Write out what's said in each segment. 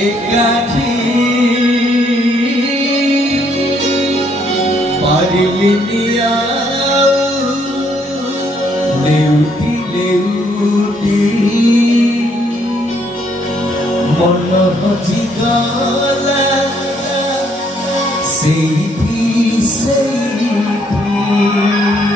एकाठी पारिलिनिया लेउटी लेउटी मन हजी गला सेठी सेठी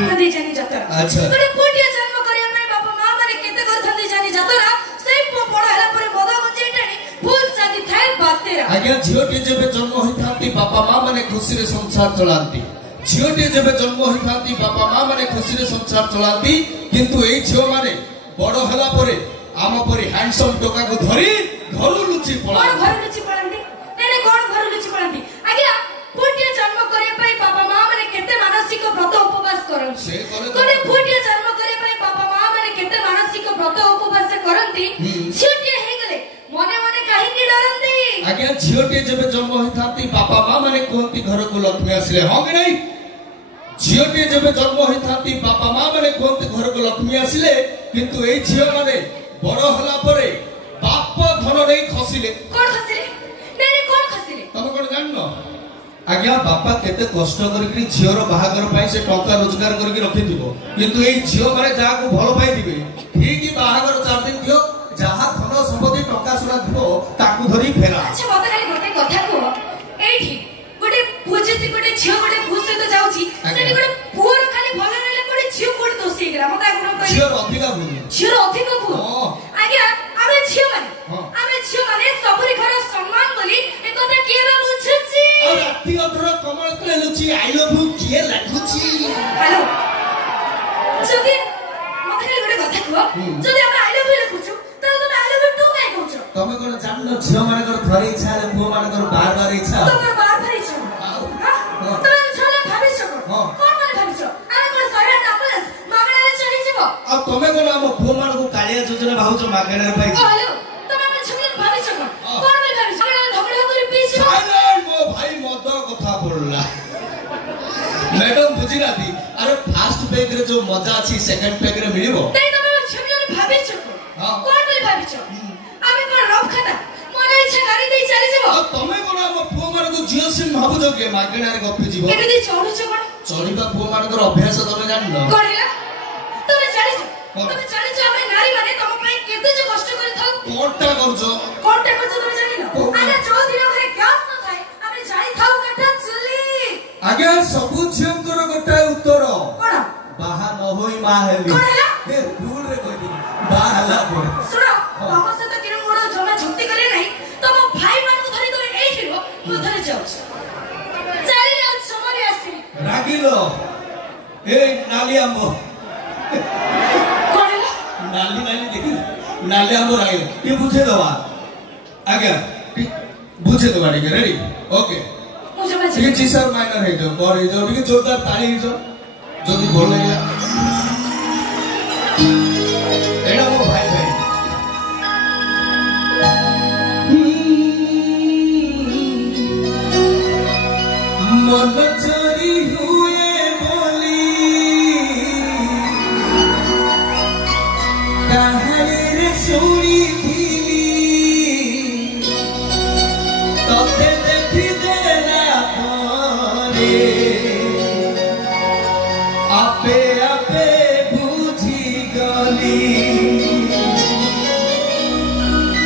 कदी जानी जाता अच्छा तोरे पुटिया जन्म करिया पे बापा मां माने केते करथंदी जानी जातरा सेई बड़ हला परे मदा गंजेटानी फुल शादी थाए बातेरा आज्ञा झियोटी जेबे जन्म होइथांती बापा मां माने खुशी रे संसार चलांती झियोटी जेबे जन्म होइथांती बापा मां माने खुशी रे संसार चलांती किंतु एई झियो माने बड़ हला परे आम परी हैंडसम टोका को धरी घरु लुचि पळा कोन घर लुचि पळंती नेने कोन घर लुचि पळंती आज्ञा पुटिया जन्म करिया पे बापा मां माने केते मानसिक व्रत उपवास करन से करे कोने पुटिया जन्म करिया पे बापा मां माने केते मानसिक व्रत उपवास करंती झियोटी हे गले मने मने काहे की डरंती आज्ञा झियोटी जेबे जन्म होइथांती बापा मां माने कोंती घर को लक्ष्मी आसिले हां कि नहीं झियोटी जेबे जन्म होइथांती बापा मां माने कोंती घर को लक्ष्मी आसिले किंतु एई झियो माने बड़ हला परे बाप धन नै खसिले कोन खसिले नेने कोन खसिले तमे कोन जाननो आज्ञा बापा केते कष्ट करिकरी झियोर बाहागर पाई से टंका रोजगार करके रखिथिबो किंतु एई झियो माने जाको भल पाई दिबे ठीक बाहागर 4 दिन दियो जहा धन संपत्ति टंका सुना दिबो ताकू धरी फेरा अच्छा मते खाली गोटे कथा को एठी गोटे पूजिति गोटे झियो गोटे भूस सहित जाउची सेठी गोटे पुअर खाली भल रहले गोटे झियो कोडी दोषी गरा मते आपण कहि झियोर अधिका भूल झियोर अधिक भूल आज्ञा आमे झियो माने सबरी घर सम्मान बोली एक कथा केबा बुझुची आ राती अधर कमल तले लुची आई लव यू किए लागुची हेलो जदी मते खाली गोटे कथा को जदी हम आई लव यू लिखुछु त तुम आई लव यू टू काई कहउछ तमे कोन जाननो झियो मानकर थरे इच्छा रे पुओ मानकर बार बार इच्छा तोर बार बार इच्छा तमे छले भाबिछ कोन माने भाबिछ आमे कोन सरे एम्बुलेंस मागणा रे चढ़ी जीवो आ तमे कोन हम पुओ मानको कालिया योजना भाउछ मागणा रे पाई हेलो तमे हम छले भाबिछ कोन माने भाबिछ मागणा झगड़ा करी पीछे साइलेंट मो भाई मद कथा बोलला मैडम बुझिला दी अरे फर्स्ट पेग रे जो मजा अछि सेकंड पेग रे मिलिबो तै तमे छले भाबिछ कोन बोली भाबिछ आमे कोन रब खाता मने इच्छा गाड़ी दे चली जीवो तमे कोन हम पुओ मानको जियो सिम भाबुछ के मागणा रे गप्पी जीवो एबे दे चढुछ कोन चलिबा पुओ मानकर अभ्यास तमे जाननो कोनला तमे जानिछ आमे नारी माने तम पई केते जे कष्ट करि थाउ कोनटा करछो तमे जानिनो आगे जो दिन घरे ग्यास न थाए आमे जाई थाउ कटा चली आगे सबु झियंकर गोटा उत्तर कोन बाहा न होई मा हेली कोनला ए भूल रे कहि दी बाहाला पर सुनो तम से तो किरण मोड़ जमा झुक्ति करे नहीं तम भाई मानको धरि तमे एठी रो मु धरि जाउ चली जाउ समरी आसी रागिलो ए नाली आंबो कोनला नाली नाली देखि नाली आंबो रागिलो ये बुझे दवा आगे बुझे दवा ठीक है रेडी ओके मुझे मत ये चीज सर माइनर है जो और ये जो भी जोरदार ताली है जो भी बोल रहे हैं एड़ा वो भाई भाई मन चोरी हुए बोली कहानी रे सुनी थीली तोते देखी देला परे आपे आपे बुझी गली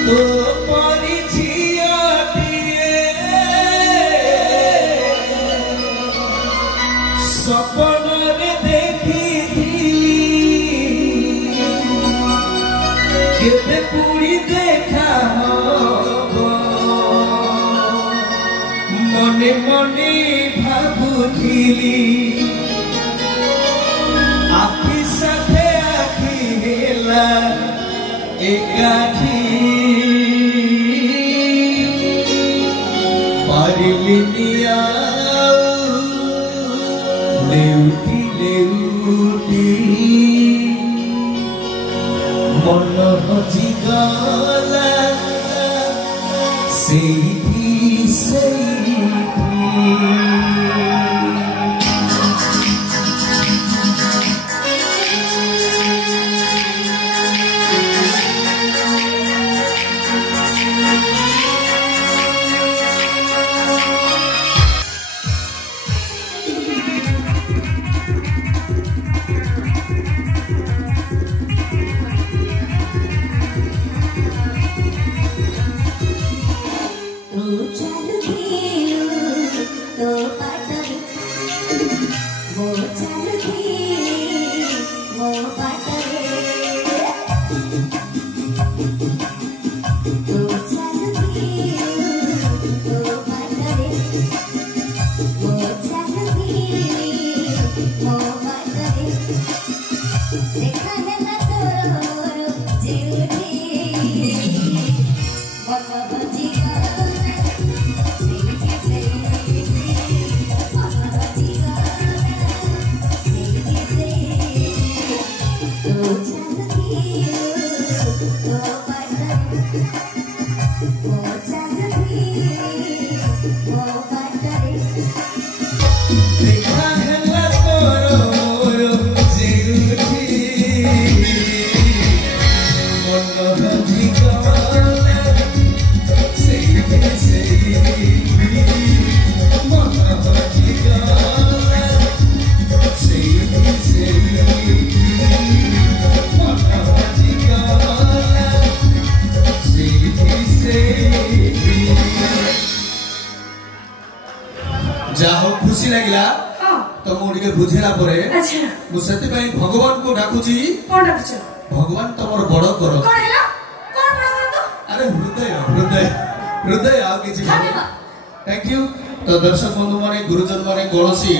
तो परी झियाटिए सपनरे देखिथिली केते पुरी देखा हबो मने मने भाबुथिली आखि साथे आखि हेला एकाठी पारिलिनिया लेउटी लेउटी मन हजी गला सेठी सेठी देखा हेला तोरो जिउठी मन हजी गला सेई मन हजी गला सेई मन हजी गला सेई जाहो खुशी लगिला हां तो मुझे बुझेला परे अच्छा मु सेति पई भगवान को डाकुची कोन डाकुछ भगवान तमर बड़ करो कोन हैला कोन प्रकार तो अरे हृदय हृदय हृदय आ किछि धन्यवाद थैंक यू तो दर्शक बंधु माने गुरुजन माने कोनोसी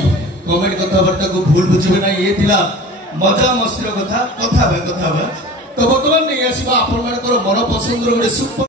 कमेंट कथाबार्ता को भूल बुझिबे ना ये थिला मजा मस्तीर कथा बे तो वर्तमान नहीं आसीबा आपन मानकर मन पसंद रो गोटे सुपर